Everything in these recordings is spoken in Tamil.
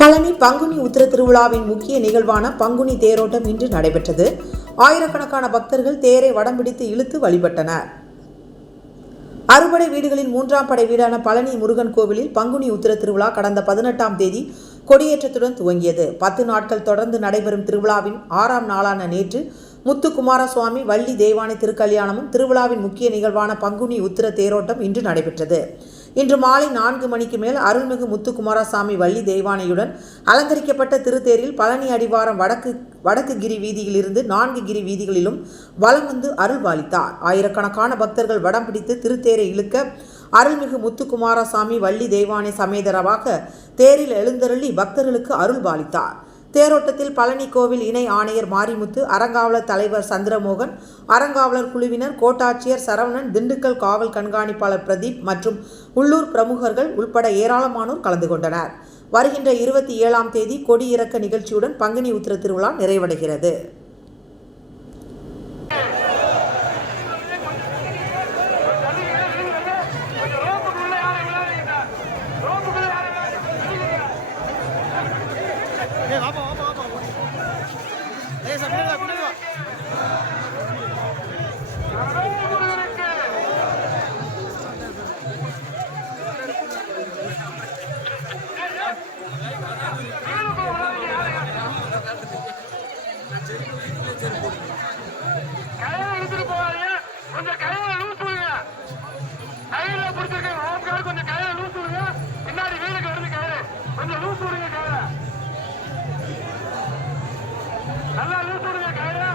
பழனி பங்குனி உத்திர திருவிழாவின் முக்கிய நிகழ்வான பங்குனி தேரோட்டம் இன்று நடைபெற்றது. ஆயிரக்கணக்கான பக்தர்கள் தேரை வடம் பிடித்து இழுத்து வழிபட்டனர். அறுபடை வீடுகளின் மூன்றாம் படை வீடான பழனி முருகன் கோவிலில் பங்குனி உத்திர திருவிழா கடந்த பதினெட்டாம் தேதி கொடியேற்றத்துடன் துவங்கியது. பத்து நாட்கள் தொடர்ந்து நடைபெறும் திருவிழாவின் ஆறாம் நாளான நேற்று முத்துக்குமாரசுவாமி வள்ளி தெய்வானை திருக்கல்யாணமும் திருவிழாவின் முக்கிய நிகழ்வான பங்குனி உத்திர தேரோட்டம் இன்று நடைபெற்றது. இன்று மாலை நான்கு மணிக்கு மேல் அருள்மிகு முத்துக்குமாரசாமி வள்ளி தெய்வானையுடன் அலங்கரிக்கப்பட்ட திருத்தேரில் பழனி அடிவாரம் வடக்கு வடக்கு கிரி வீதியிலிருந்து நான்கு கிரி வீதிகளிலும் வலம் வந்து அருள்பாலித்தார் ஆயிரக்கணக்கான பக்தர்கள் வடம் பிடித்து திருத்தேரை இழுக்க அருள்மிகு முத்துக்குமாரசாமி வள்ளி தெய்வானை சமேதரவாக தேரில் எழுந்தருளி பக்தர்களுக்கு அருள்பாலித்தார் தேரோட்டத்தில் பழனி கோவில் இணை ஆணையர் மாரிமுத்து அறங்காவலர் தலைவர் சந்திரமோகன் அறங்காவலர் குழுவினர் கோட்டாட்சியர் சரவணன் திண்டுக்கல் காவல் கண்காணிப்பாளர் பிரதீப் மற்றும் உள்ளூர் பிரமுகர்கள் உள்பட ஏராளமானோர் கலந்து கொண்டனர். வருகின்ற இருபத்தி ஏழாம் தேதி கொடியிறக்க நிகழ்ச்சியுடன் பங்குனி உத்திர திருவிழா நிறைவடைகிறது. ஏய் வாப்பா வாப்பா வாப்பா கொஞ்சம் கையில லூஸ் விடுங்க. கையில பிடிச்சிருக்க கொஞ்சம் கையில லூஸ் விடுங்க. பின்னாடி வீடுக்கு வந்து கையில கொஞ்சம் லூஸ் விடுங்க கையில நல்லா லூஸ் விடுங்க காலையில்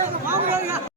Không!